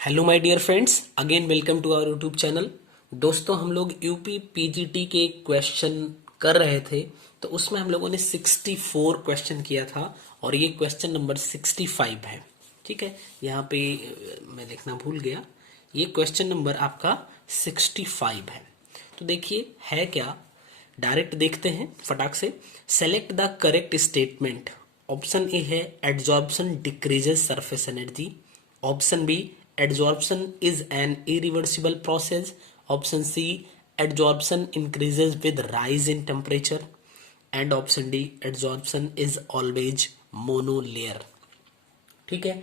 Hello my dear friends, again welcome to our YouTube channel. दोस्तों, हम लोग UP PGT के क्वेश्चन कर रहे थे, तो उसमें हम लोगों ने 64 क्वेश्चन किया था और ये क्वेश्चन नंबर 65 है। ठीक है, यहाँ पे मैं लिखना भूल गया, ये क्वेश्चन नंबर आपका 65 है। तो देखिए है क्या, डायरेक्ट देखते हैं फटाक से। Select the correct statement. Option A है adsorption decreases surface energy. Option B, adsorption is an irreversible process. Option C, adsorption increases with rise in temperature. And option D, adsorption is always monolayer. ठीक है,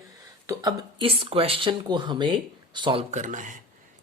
तो अब इस question को हमें solve करना है।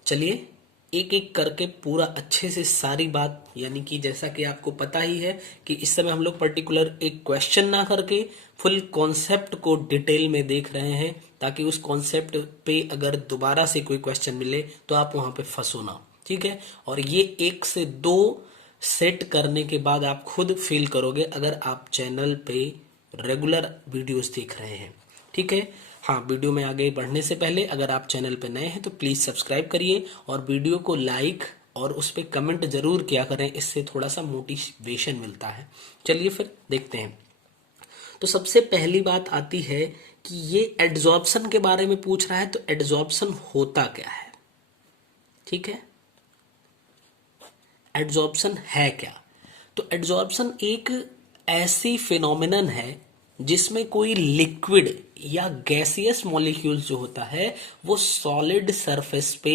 चलिए एक एक करके पूरा अच्छे से सारी बात, यानी कि जैसा कि आपको पता ही है कि इस समय हम लोग पर्टिकुलर एक क्वेश्चन ना करके फुल कॉन्सेप्ट को डिटेल में देख रहे हैं, ताकि उस कॉन्सेप्ट पे अगर दोबारा से कोई क्वेश्चन मिले तो आप वहां पे फंसो ना। ठीक है, और ये 1 से 2 सेट करने के बाद आप खुद फील करोगे, अगर आप चैनल पे रेगुलर वीडियोस देख रहे हैं। ठीक है, हाँ, वीडियो में आगे बढ़ने से पहले अगर आप चैनल पे नए हैं तो प्लीज सब्सक्राइब करिए और वीडियो को लाइक और उस पर कमेंट जरूर किया करें, इससे थोड़ा सा मोटिवेशन मिलता है। चलिए फिर देखते हैं। तो सबसे पहली बात आती है कि ये एड्जॉर्प्शन के बारे में पूछ रहा है, तो एड्जॉर्प्शन होता क्या है। ठीक है, एड्जॉर्प्शन है क्या? तो एड्जॉर्प्शन एक ऐसी फिनोमिनन है जिसमें कोई लिक्विड या गैसियस मॉलिक्यूल्स जो होता है वो सॉलिड सरफेस पे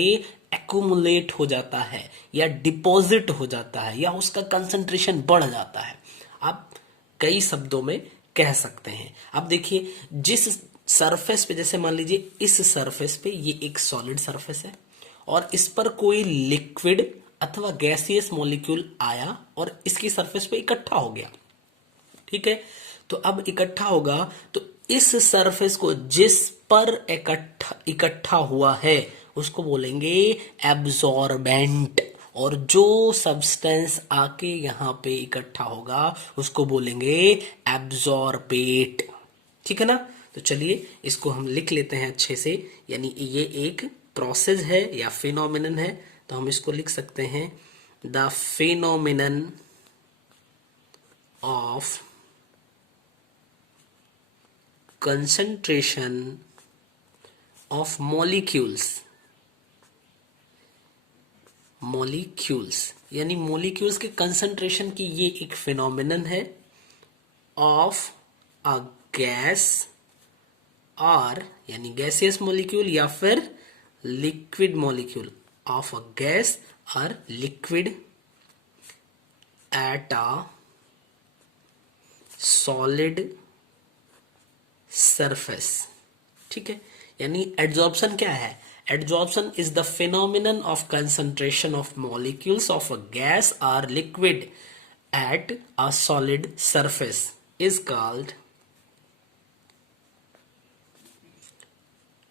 एक्यूमुलेट हो जाता है या डिपॉजिट हो जाता है या उसका कंसंट्रेशन बढ़ जाता है। आप कई शब्दों में कह सकते हैं। अब देखिए, जिस सरफेस पे, जैसे मान लीजिए इस सरफेस पे ये एक सॉलिड सरफेस है और इस पर कोई लिक्विड अथवा गैसियस मॉलिक्यूल आया और इसकी सरफेस पे इकट्ठा हो गया। ठीक है, तो अब इकट्ठा होगा तो इस सरफेस को जिस पर इकट्ठा हुआ है उसको बोलेंगे एब्जॉर्बेंट, और जो सब्सटेंस आके यहां पे इकट्ठा होगा उसको बोलेंगे एब्जॉर्बेट। ठीक है ना? तो चलिए इसको हम लिख लेते हैं अच्छे से, यानी ये एक प्रोसेस है या फिनोमिनन है, तो हम इसको लिख सकते हैं the phenomenon of concentration of molecules यानी मोलिक्यूल्स के कंसंट्रेशन की ये एक फिनोमिनन है ऑफ अ गैस और यानी गैसियस मॉलिक्यूल या फिर liquid molecule, of a gas और liquid at a solid surface. ठीक है, यानी एड्जॉर्प्शन क्या है? Adsorption is the phenomenon of concentration of molecules of a gas और liquid at a solid surface is called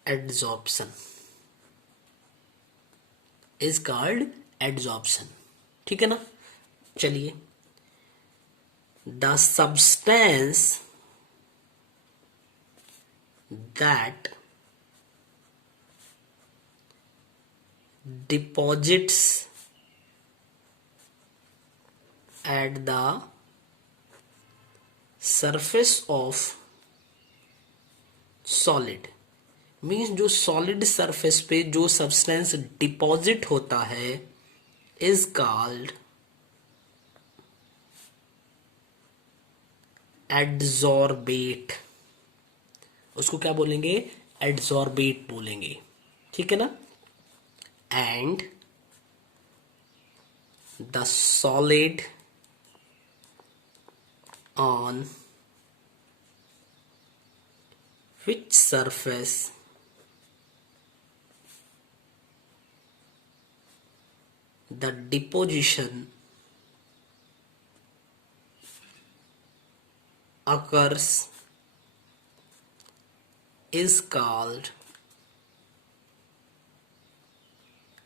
adsorption, is called adsorption. ठीक है ना? चलिए, the substance that deposits at the surface of solid means जो solid surface पे जो substance deposit होता है is called adsorbate। उसको क्या बोलेंगे? एड्सॉर्बेट बोलेंगे। ठीक है ना? And the solid on which surface the deposition occurs is called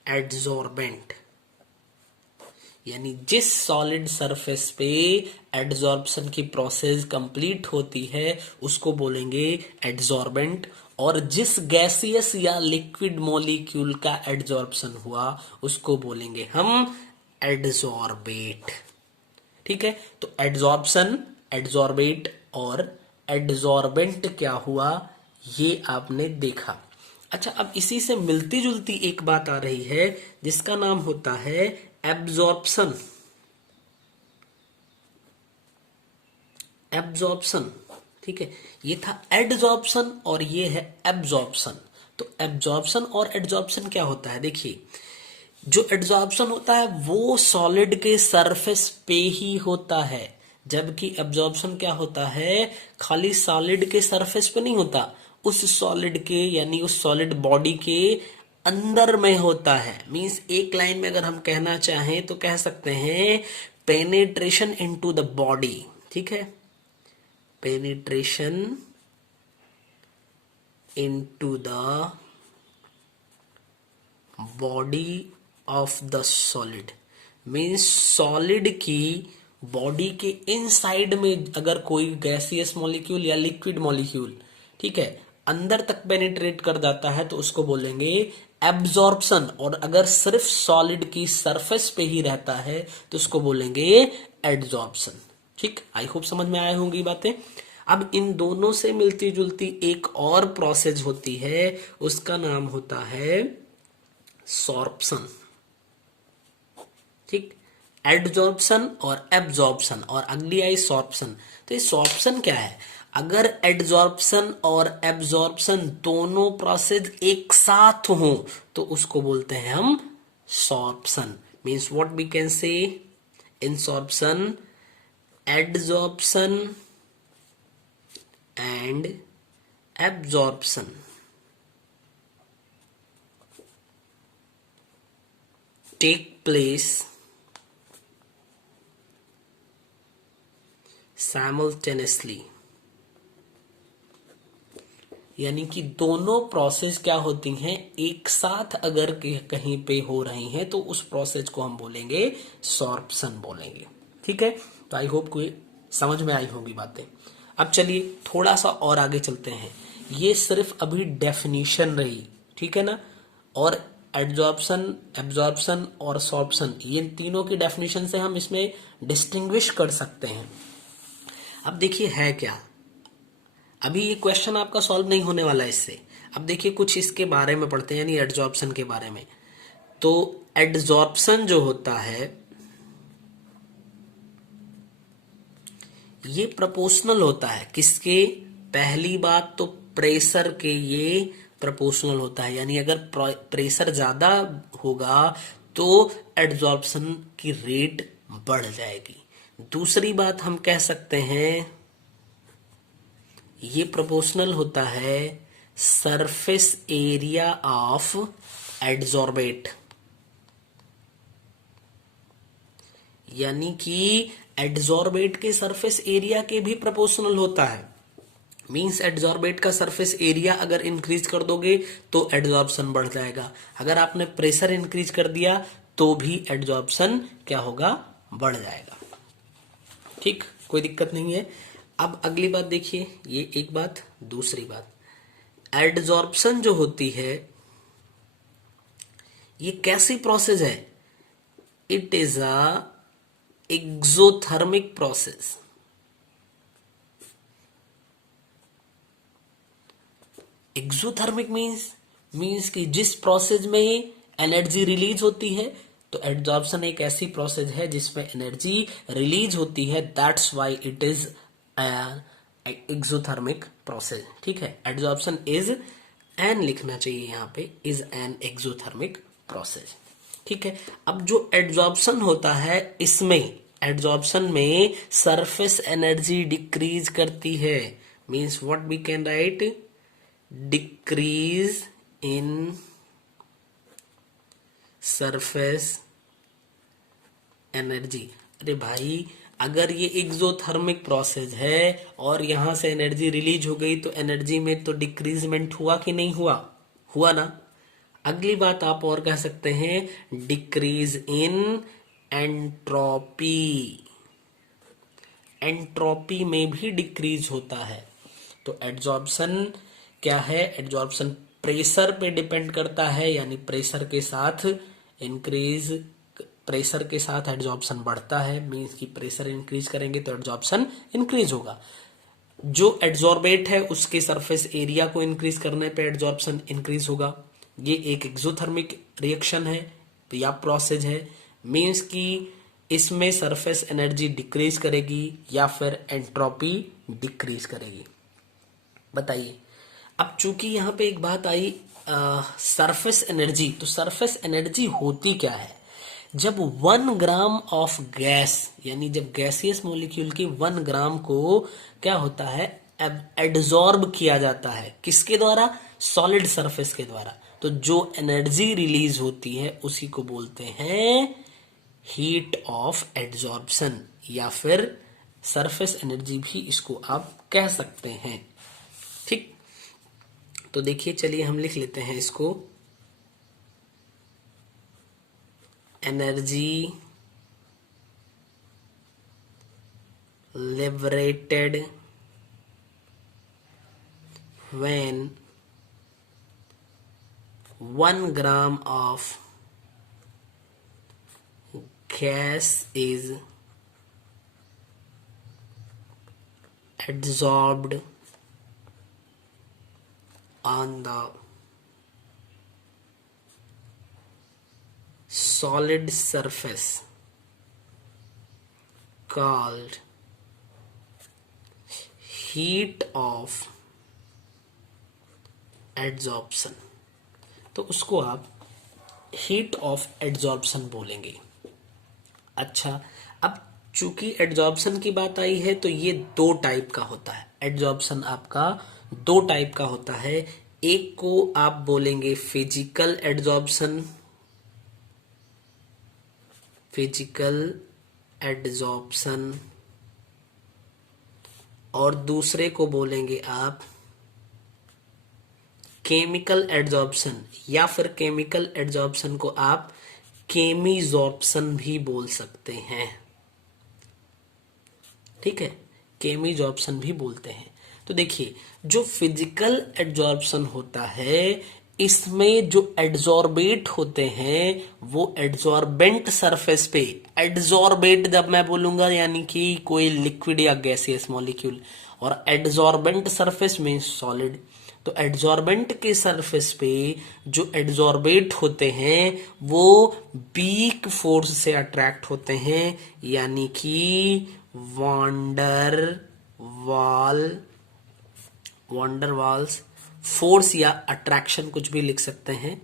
adsorbent। यानी जिस सॉलिड सरफेस पे एड्सॉर्प्शन की प्रोसेस कंप्लीट होती है उसको बोलेंगे एड्सॉर्बेंट, और जिस गैसियस या लिक्विड मॉलिक्यूल का एडजॉर्प्शन हुआ उसको बोलेंगे हम एडजॉर्बेट। ठीक है, तो एडजॉर्प्शन, एडजॉर्बेट और एडजॉर्बेंट क्या हुआ ये आपने देखा। अच्छा, अब इसी से मिलती जुलती एक बात आ रही है जिसका नाम होता है एब्जॉर्प्शन। एब्जॉर्प्शन, ठीक है, ये था एडजॉर्प्शन और ये है एब्जॉर्प्शन। तो एब्जॉर्प्शन और एडजॉर्प्शन क्या होता है, देखिए जो एडजॉर्प्शन होता है वो सॉलिड के सरफेस पे ही होता है, जबकि एब्जॉर्प्शन क्या होता है खाली सॉलिड के सरफेस पे नहीं होता, उस सॉलिड के यानी उस सॉलिड बॉडी के अंदर में होता है। मींस एक लाइन में अगर हम कहना चाहें तो कह सकते हैं पेनिट्रेशन इनटू द बॉडी। ठीक है, penetration into the body of the solid means solid की बॉडी के इनसाइड में अगर कोई गैसियस मॉलिक्यूल या लिक्विड मॉलिक्यूल, ठीक है, अंदर तक पेनिट्रेट कर जाता है तो उसको बोलेंगे एब्जॉर्प्शन, और अगर सिर्फ सॉलिड की सरफेस पे ही रहता है तो उसको बोलेंगे एडजॉर्प्शन। ठीक, आई होप समझ में आए होंगी बातें। अब इन दोनों से मिलती जुलती एक और प्रोसेस होती है, उसका नाम होता है सॉर्प्शन। ठीक, एडजॉर्प्शन और एब्जॉर्प्शन, और अगली आई सॉर्प्शन। तो ये सॉर्प्शन क्या है, अगर एडजॉर्प्शन और एब्जॉर्प्शन दोनों प्रोसेस एक साथ हो तो उसको बोलते हैं हम sorption. Means what we can say in sorption, adsorption and absorption take place simultaneously। यानी कि दोनों प्रोसेस क्या होती हैं एक साथ अगर कहीं पे हो रही हैं तो उस प्रोसेस को हम बोलेंगे सॉर्प्शन बोलेंगे। ठीक है, तो आई होप कोई समझ में आई होगी बातें। अब चलिए थोड़ा सा और आगे चलते हैं, ये सिर्फ अभी डेफिनेशन रही, ठीक है ना, और एडजॉर्प्शन, एब्जॉर्प्शन और सॉर्प्शन ये तीनों की डेफिनेशन से हम इसमें डिस्टिंग्विश कर सकते हैं। अब देखिए है क्या, अभी ये क्वेश्चन आपका सॉल्व नहीं होने वाला है इससे। अब देखिए कुछ इसके बारे में पढ़ते हैं, यानी एडजॉर्प्शन के बारे में। तो एडजॉर्प्शन जो होता है ये प्रोपोर्शनल होता है किसके, पहली बात तो प्रेशर के, ये प्रोपोर्शनल होता है, यानी अगर प्रेशर ज्यादा होगा तो एडजॉर्प्शन की रेट बढ़ जाएगी। दूसरी बात हम कह सकते हैं ये प्रोपोर्शनल होता है सरफेस एरिया ऑफ एडजॉर्बेट, यानी कि एडजॉर्बेट के सरफेस एरिया के भी प्रोपोर्शनल होता है। मींस एडजॉर्बेट का सरफेस एरिया अगर इंक्रीज कर दोगे तो एडजॉर्प्शन बढ़ जाएगा, अगर आपने प्रेशर इंक्रीज कर दिया तो भी एडजॉर्प्शन क्या होगा, बढ़ जाएगा। ठीक, कोई दिक्कत नहीं है। अब अगली बात देखिए, ये एक बात, दूसरी बात, एडजॉर्प्शन जो होती है ये कैसी प्रोसेस है, it is a exothermic process. Exothermic means कि जिस प्रोसेस में एनर्जी रिलीज होती है, तो एडजॉर्प्शन एक ऐसी प्रोसेस है जिसमें एनर्जी रिलीज होती है, that's why it is exothermic process. ठीक है, एडजॉर्प्शन इज एन लिखना चाहिए यहाँ पे, इज एन एक्सोथर्मिक प्रोसेस। ठीक है, अब जो एडजॉर्प्शन होता है इसमें, एडजॉर्प्शन में सरफेस एनर्जी डिक्रीज करती है। Means what we can write, decrease in surface energy. अरे भाई, अगर ये एक्सोथर्मिक प्रोसेस है और यहां से एनर्जी रिलीज हो गई तो एनर्जी में तो डिक्रीजमेंट हुआ कि नहीं हुआ, हुआ ना। अगली बात आप और कह सकते हैं डिक्रीज इन एंट्रोपी, एंट्रोपी में भी डिक्रीज होता है। तो एडजॉर्प्शन क्या है, एड्जॉर्प्शन प्रेशर पे डिपेंड करता है, यानी प्रेशर के साथ इंक्रीज, प्रेशर के साथ एड्जॉर्प्शन बढ़ता है, मींस कि प्रेशर इंक्रीज करेंगे तो एड्जॉर्प्शन इंक्रीज होगा। जो एड्जॉर्बेट है उसके सरफेस एरिया को इंक्रीज करने पे एड्जॉर्प्शन इंक्रीज होगा। ये एक एक्सोथर्मिक रिएक्शन है या प्रोसेस है, मींस कि इसमें सरफेस एनर्जी डिक्रीज करेगी या फिर एंट्रोपी डिक्रीज करेगी। बताइए, अब चूंकि यहाँ पे एक बात आई सरफेस एनर्जी, तो सरफेस एनर्जी होती क्या है? जब 1 ग्राम ऑफ गैस, यानी जब गैसियस मॉलिक्यूल की 1 ग्राम को क्या होता है, एड्जॉर्ब किया जाता है, किसके द्वारा? सॉलिड सरफेस के द्वारा। तो जो एनर्जी रिलीज होती है उसी को बोलते हैं हीट ऑफ एड्जॉर्प्शन, या फिर सरफेस एनर्जी भी इसको आप कह सकते हैं। ठीक, तो देखिए, चलिए हम लिख लेते हैं इसको, energy liberated when 1 gram of gas is adsorbed on the solid surface called heat of adsorption। तो उसको आप हीट ऑफ एड्जॉर्प्शन बोलेंगे। अच्छा, अब चूंकि एड्जॉर्प्शन की बात आई है तो ये 2 टाइप का होता है। एड्जॉर्प्शन आपका 2 टाइप का होता है। एक को आप बोलेंगे फिजिकल एड्जॉर्प्शन, फिजिकल एड्जॉर्प्शन, और दूसरे को बोलेंगे आप केमिकल एड्जॉर्प्शन, या फिर केमिकल एड्जॉर्प्शन को आप केमिजॉर्प्शन भी बोल सकते हैं। ठीक है, केमिजॉर्प्शन भी बोलते हैं। तो देखिए, जो फिजिकल एड्जॉर्प्शन होता है इसमें जो एड्जॉर्बेट होते हैं वो एड्जॉर्बेंट सरफेस पे, एड्जॉर्बेट जब मैं बोलूंगा यानी कि कोई लिक्विड या गैसियस मॉलिक्यूल, और एड्जॉर्बेंट सरफेस में सॉलिड, तो एड्जॉर्बेंट के सरफेस पे जो एड्जॉर्बेट होते हैं वो वीक फोर्स से अट्रैक्ट होते हैं, यानी कि वांडरवाल्स फोर्स या अट्रैक्शन, कुछ भी लिख सकते हैं।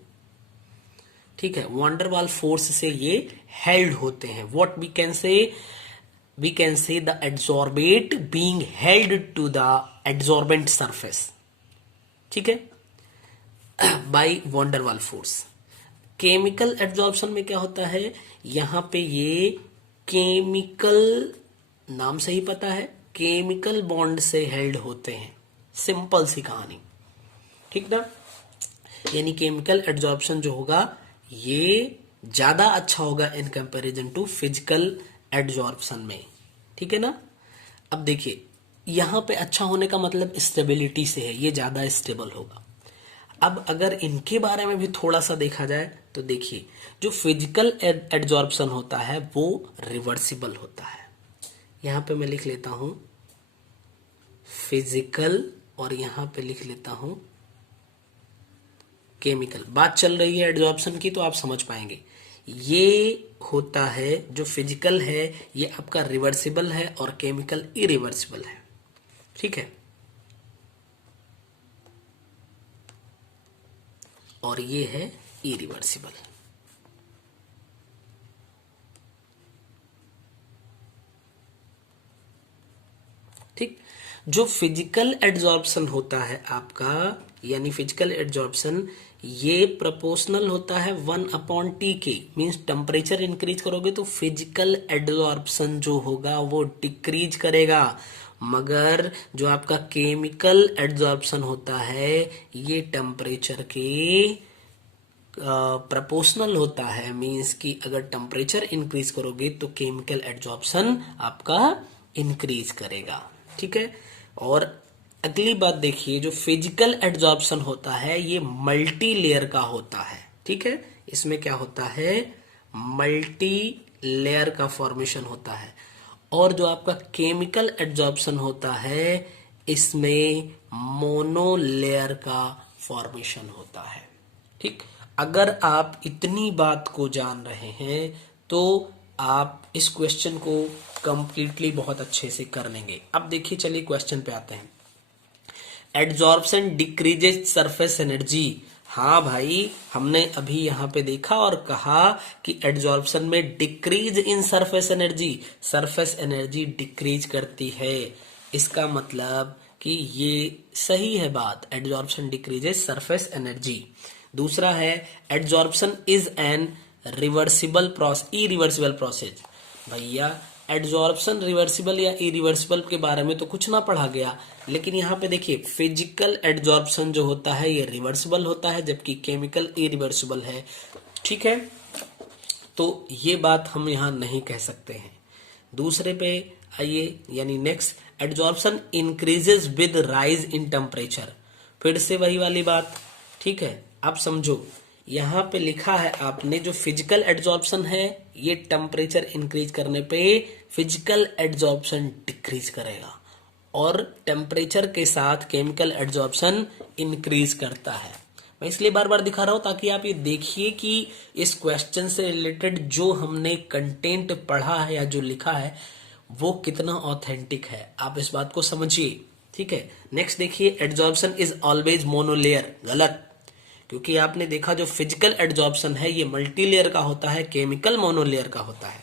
ठीक है, वांडरवाल फोर्स से ये हेल्ड होते हैं। What we can say the adsorbate being held to the adsorbent surface, ठीक है, by van der Waal force. Chemical adsorption में क्या होता है, यहां पे ये केमिकल, नाम से ही पता है, केमिकल बॉन्ड से हेल्ड होते हैं। सिंपल सी कहानी, ठीक ना। यानी केमिकल एड्जॉर्प्शन जो होगा ये ज्यादा अच्छा होगा in comparison to physical adsorption में, ठीक है ना। अब देखिए, यहां पे अच्छा होने का मतलब स्टेबिलिटी से है, ये ज्यादा स्टेबल होगा। अब अगर इनके बारे में भी थोड़ा सा देखा जाए तो देखिए, जो फिजिकल एड्जॉर्प्शन होता है वो रिवर्सिबल होता है। यहां पे मैं लिख लेता हूं फिजिकल, और यहां पे लिख लेता हूं केमिकल। बात चल रही है एड्जॉर्प्शन की तो आप समझ पाएंगे। ये होता है जो फिजिकल है ये आपका रिवर्सिबल है और केमिकल इरिवर्सिबल है, ठीक है। और ये है इरिवर्सिबल। ठीक, जो फिजिकल एड्जॉर्प्शन होता है आपका, यानी फिजिकल एड्जॉर्प्शन ये प्रोपोर्शनल होता है 1/T के। मींस टेम्परेचर इंक्रीज करोगे तो फिजिकल एड्जॉर्प्शन जो होगा वो डिक्रीज करेगा, मगर जो आपका केमिकल एड्जॉर्प्शन होता है ये टेम्परेचर के प्रोपोर्शनल होता है। मींस कि अगर टेम्परेचर इंक्रीज करोगे तो केमिकल एड्जॉर्प्शन आपका इंक्रीज करेगा, ठीक है। और अगली बात देखिए, जो फिजिकल एड्जॉर्प्शन होता है ये मल्टी लेयर का होता है, ठीक है। इसमें क्या होता है, मल्टी लेयर का फॉर्मेशन होता है। और जो आपका केमिकल एड्जॉर्प्शन होता है इसमें मोनो लेयर का फॉर्मेशन होता है, ठीक। अगर आप इतनी बात को जान रहे हैं तो आप इस क्वेश्चन को कंप्लीटली बहुत अच्छे से कर लेंगे। अब देखिए, चलिए क्वेश्चन पे आते हैं। Adsorption decreases surface energy. हाँ भाई, हमने अभी यहां पे देखा और कहा कि एड्जॉर्प्शन में decrease in surface energy, surface energy decrease करती है। इसका मतलब कि ये सही है बात, एड्जॉर्प्शन डिक्रीजेज सरफेस एनर्जी। दूसरा है, adsorption is an reversible process, irreversible process. भैया, एड्जॉर्प्शन रिवर्सिबल या इरिवर्सिबल के बारे में तो कुछ ना पढ़ा गया, लेकिन यहाँ पे देखिए फिजिकल एड्जॉर्प्शन जो होता है ये रिवर्सिबल होता है, जबकि केमिकल इरिवर्सिबल है, ठीक है। तो ये बात हम यहाँ नहीं कह सकते हैं। दूसरे पे आइए, यानी next, adsorption increases with rise in temperature. फिर से वही वाली बात, ठीक है। आप समझो, यहाँ पे लिखा है आपने जो फिजिकल एड्जॉर्प्शन है ये टेम्परेचर इंक्रीज करने पे फिजिकल एड्जॉर्प्शन डिक्रीज करेगा, और टेम्परेचर के साथ केमिकल एड्जॉर्प्शन इंक्रीज करता है। मैं इसलिए बार बार दिखा रहा हूं ताकि आप ये देखिए कि इस क्वेश्चन से रिलेटेड जो हमने कंटेंट पढ़ा है या जो लिखा है वो कितना ऑथेंटिक है, आप इस बात को समझिए, ठीक है। नेक्स्ट देखिए, एड्जॉर्प्शन इज ऑलवेज मोनोलेयर। गलत, क्योंकि आपने देखा जो फिजिकल एड्जॉर्प्शन है ये मल्टी लेयर का होता है, केमिकल मोनोलेयर का होता है।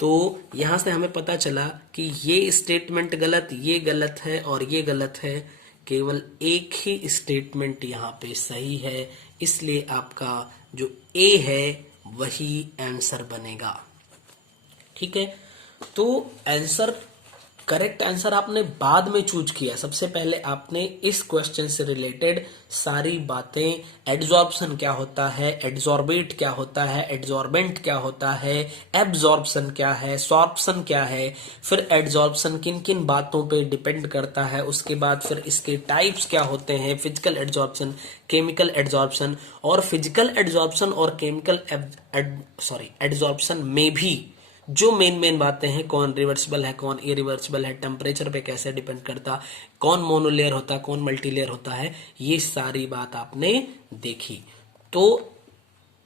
तो यहां से हमें पता चला कि ये स्टेटमेंट गलत, ये गलत है और ये गलत है। केवल एक ही स्टेटमेंट यहाँ पे सही है, इसलिए आपका जो ए है वही आंसर बनेगा, ठीक है। तो आंसर, करेक्ट आंसर आपने बाद में चूज किया, सबसे पहले आपने इस क्वेश्चन से रिलेटेड सारी बातें, एड्जॉर्प्शन क्या होता है, एड्जॉर्बेट क्या होता है, एड्जॉर्बेंट क्या होता है, एब्जॉर्प्शन क्या है, सॉर्प्शन क्या है, फिर एड्जॉर्प्शन किन किन बातों पे डिपेंड करता है, उसके बाद फिर इसके टाइप्स क्या होते हैं, फिजिकल एड्जॉर्प्शन, केमिकल एड्जॉर्प्शन, और फिजिकल एड्जॉर्प्शन और केमिकल एड्जॉर्प्शन में भी जो मेन बातें हैं, कौन रिवर्सिबल है, कौन इरिवर्सिबल है, टेम्परेचर पे कैसे डिपेंड करता, कौन मोनोलेयर होता है, कौन मल्टीलेयर होता है, ये सारी बात आपने देखी। तो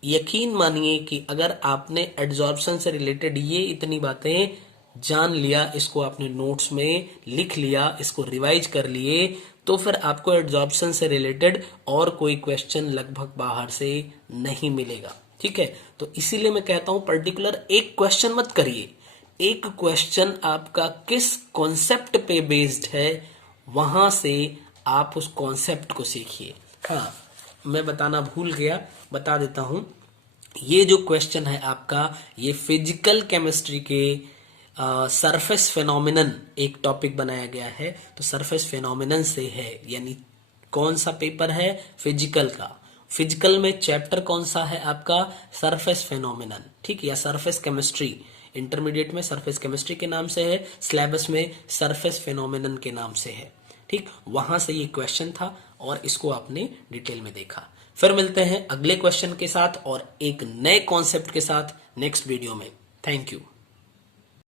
यकीन मानिए कि अगर आपने एड्जॉर्प्शन से रिलेटेड ये इतनी बातें जान लिया, इसको आपने नोट्स में लिख लिया, इसको रिवाइज कर लिए, तो फिर आपको एड्जॉर्प्शन से रिलेटेड और कोई क्वेश्चन लगभग बाहर से नहीं मिलेगा, ठीक है। तो इसीलिए मैं कहता हूं पर्टिकुलर एक क्वेश्चन मत करिए, एक क्वेश्चन आपका किस कॉन्सेप्ट पे बेस्ड है वहां से आप उस कॉन्सेप्ट को सीखिए। हाँ, मैं बताना भूल गया, बता देता हूं, ये जो क्वेश्चन है आपका, ये फिजिकल केमिस्ट्री के सरफेस फेनोमेनन एक टॉपिक बनाया गया है, तो सरफेस फेनोमेनन से है, यानी कौन सा पेपर है, फिजिकल का। फिजिकल में चैप्टर कौन सा है आपका, सरफेस फेनोमेनन, ठीक, या सरफेस केमिस्ट्री। इंटरमीडिएट में सरफेस केमिस्ट्री के नाम से है, सिलेबस में सरफेस फेनोमेनन के नाम से है, ठीक। वहां से ये क्वेश्चन था और इसको आपने डिटेल में देखा। फिर मिलते हैं अगले क्वेश्चन के साथ और एक नए कॉन्सेप्ट के साथ नेक्स्ट वीडियो में। Thank you.